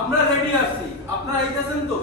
আমরা রেডি আছি, আপনারা আইতাছেন তো?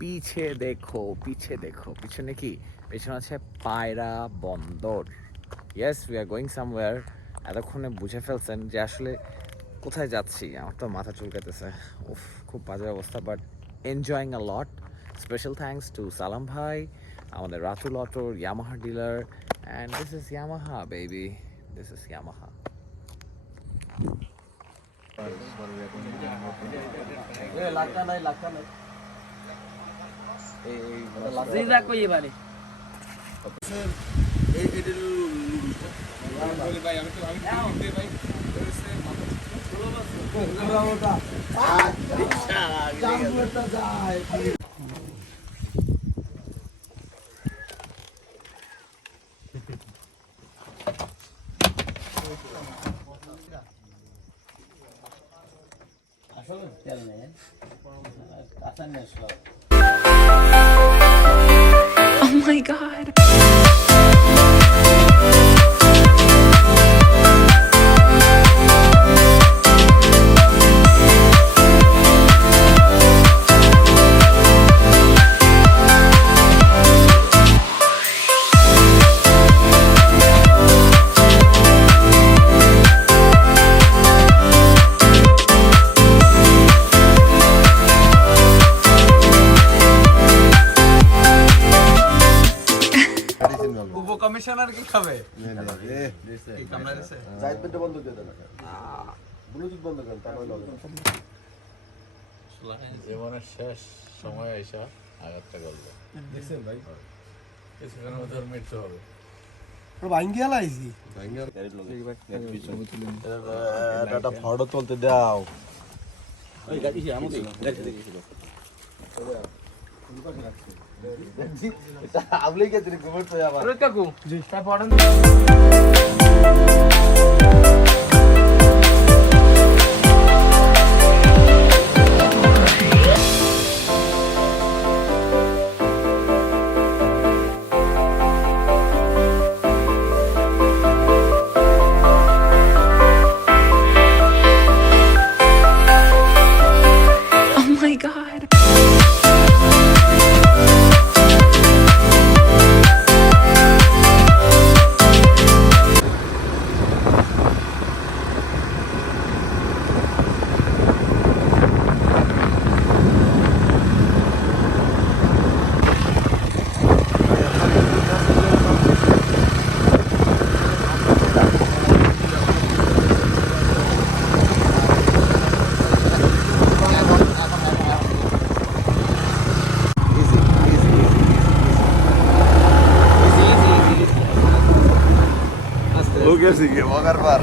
পিছে দেখো, পিছে দেখো, পিছনে কি? পেছনে আছে পায়রা বন্দর। Yes, we are going somewhere. এতক্ষণে বুঝে ফেলছেন যে আসলে কোথায় যাচ্ছি। আমার তো মাথা চুলকাতেছে, উফ, খুব বাজে অবস্থা, but enjoying a lot. Special thanks to Salam ভাই, আমাদের রাতুল অটোর Yamaha dealer, and this is Yamaha baby, this is Yamaha. লাগতা নাই। আসলে তেল নেই, কাঁচা নেই সব। Oh my God. কমিশনার কি খাবে? কি কামলা দিছে? জায়েদ পেটে বন্ধ করে দেন। ব্লুটুথ বন্ধ করেন, তাহলে হবে। জীবনের শেষ সময় আইসা আঘাতটা করলো। দেখছেন ভাই? কিছুক্ষণের মধ্যে ওর মৃত্যু হবে। ভাঙ্গিয়া লাইছি। ভাঙ্গিয়া এটা ফটো তুলতে দাও। ওই গাড়ি আমাদের দেখি। এটা আমলেই কে দিন গোবর তো আবার। রোহিত কাকু জি তাই পড়েন। হয়েছে কি মগার পার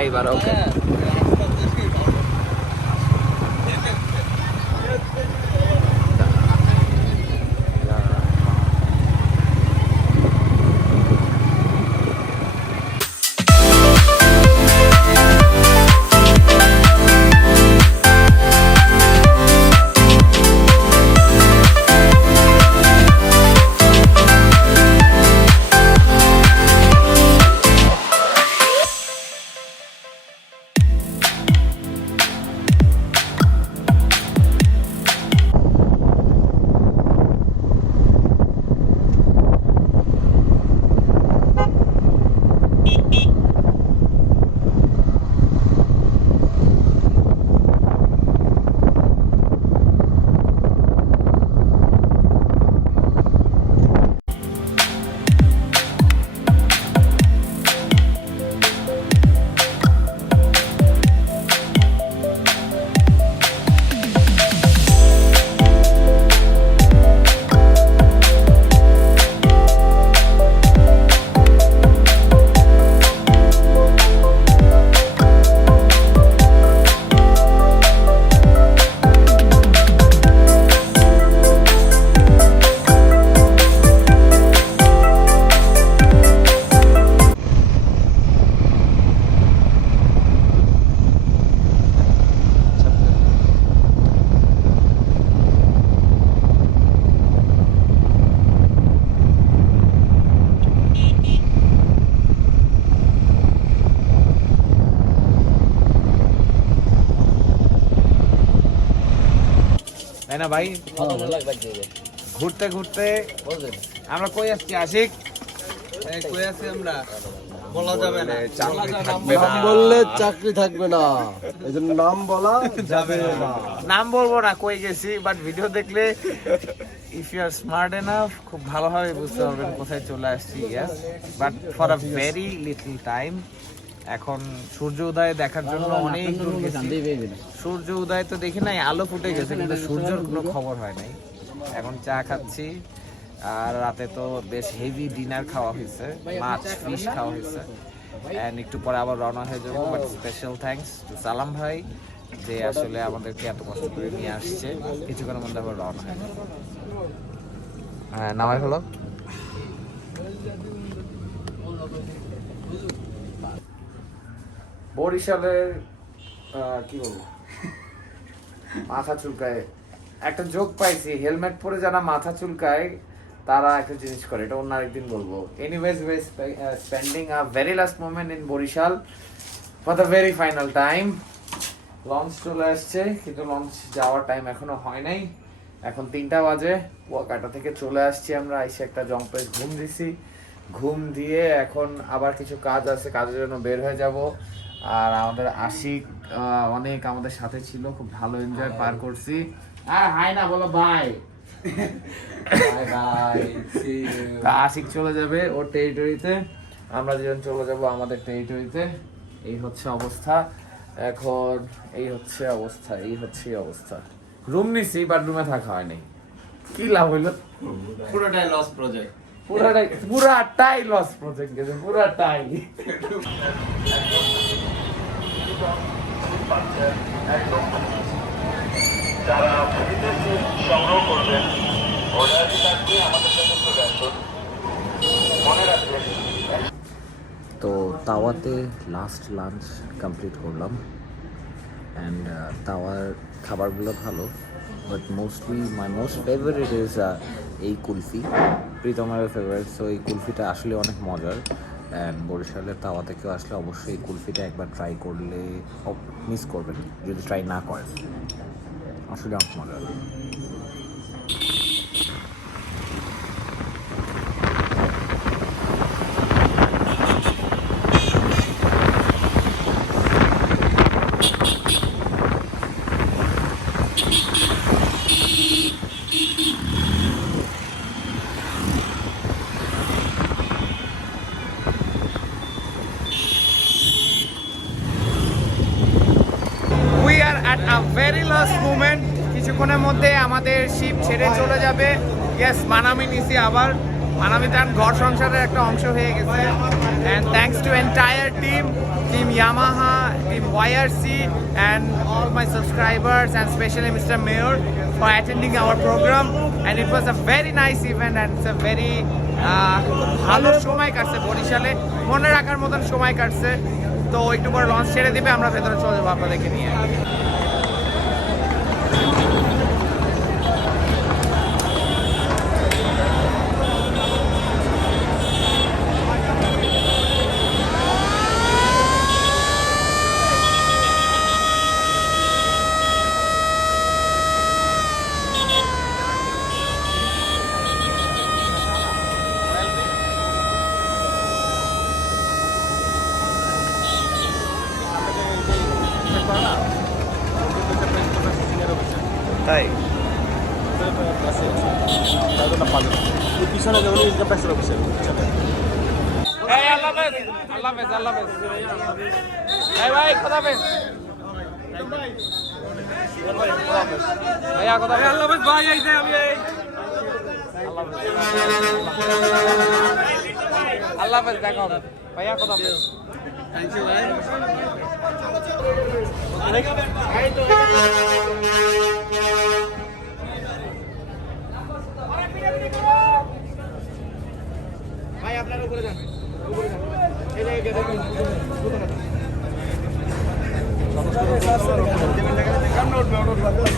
এইবার ওকে তাই না ভাই? ঘুরতে ঘুরতে আমরা কই আসছি আশিক? নাম বললে চাকরি থাকবে না এই জন্য নাম বলা যাবে না নাম বলবো না কই গেছি, বাট ভিডিও দেখলে if you are smart enough খুব ভালোভাবে বুঝতে পারবেন কোথায় চলে আসছি। Yes, but for a very little time. এখন সূর্য উদয় দেখার জন্য অনেক দূর গেছি। সূর্য উদয় তো দেখি নাই, আলো ফুটে গেছে কিন্তু সূর্যের কোনো খবর হয় নাই। এখন চা খাচ্ছি আর রাতে তো বেশ হেভি ডিনার খাওয়া হয়েছে, মাছ ফিশ খাওয়া হয়েছে। অ্যান্ড একটু পরে আবার রওনা হয়ে যাবো। But special thanks to Salam ভাই যে আসলে আমাদেরকে এত কষ্ট করে নিয়ে আসছে। কিছুক্ষণের মধ্যে আবার রওনা হয়ে যাবো। হ্যাঁ, নামাই হলো। বরিশালের কি বলবো, মাথা চুলকায়। একটা জোক পাইছি, হেলমেট পরে যারা মাথা চুলকায় তারা একটা জিনিস করে, এটা অন্য আরেকদিন বলবো। Anyways we are spending a very last moment in Barishal for the very final time. Launch চলে আসছে কিন্তু লঞ্চ যাওয়ার টাইম এখনো হয় নাই। এখন 3টা বাজে। কুয়াকাটা থেকে চলে আসছি আমরা, এসে একটা জম্পেস ঘুম দিছি। ঘুম দিয়ে এখন আবার কিছু কাজ আছে, কাজের জন্য বের হয়ে যাব। আর আমাদের আশিক অনেক আমাদের সাথে ছিল, খুব ভালো এনজয় পার করছি। আর হাই না বলো বাই বাই বাই। আশিক চলে যাবে ওর টেরিটরিতে, আমরা দুজন চলে যাব আমাদের টেরিটরিতে। এই হচ্ছে অবস্থা এখন, এই হচ্ছে অবস্থা। রুম নিছি বাট রুমে থাকা হয়নি। কি লাভ হইলো? পুরোটাই লস প্রজেক্ট। পুরাটাই লস প্রজেক্ট গেছে, পুরাটাই। যারা ভিডিওটি সংগ্রহ করবেন অর্ডার থাকবে আমাদের সাথে চলে আসুন। মনে রাখবেন। তো তাওয়াতে লাস্ট লাঞ্চ কমপ্লিট করলাম। অ্যান্ড তাওয়ার খাবারগুলো ভালো, but mostly my most favourite is এই কুলফি। প্রীতমের ফেভারিট। সো এই কুলফিটা আসলে অনেক মজার। অ্যান্ড বরিশালের তাওয়া থেকেও আসলে অবশ্যই এই কুলফিটা একবার ট্রাই করলে মিস করবেন যদি ট্রাই না করেন। আসলে অনেক মজার। At a very last moment, কিছুক্ষণের মধ্যে আমাদের শিপ ছেড়ে চলে যাবে। ইয়েস, মানামি নিছি আবার। মানামি তার ঘর সংসারের একটা অংশ হয়ে গেছে। And thanks to entire team Yamaha, team YRC, and all my subscribers, and especially Mr. Mayor for attending our program. And it was a very nice event, and it's a very ভালো সময় কাটছে বরিশালে, মনে রাখার মতন সময় কাটছে। তো একটু পরে লঞ্চ ছেড়ে দিবে, আমরা ভেতরে চলে যাবো আপনাদেরকে নিয়ে। তাই পিছনে যেমন ইনকাম ট্যাক্সের অফিসের এই আল্লাহ হাফেজ, আল্লাহ হাফেজ, আল্লাহ হাফেজ। এই ভাই খোদা হাফেজ ভাইয়া, খোদা হাফেজ। আল্লাহ হাফেজ ভাই, এই যে আমি এই আল্লাহ হাফেজ, দেখা হবে ভাইয়া, খোদা হাফেজ। থ্যাংক ইউ ভাই। ভাই আপনারা উপরে যান, উপরে যান। এই জায়গায় গেটে উঠবে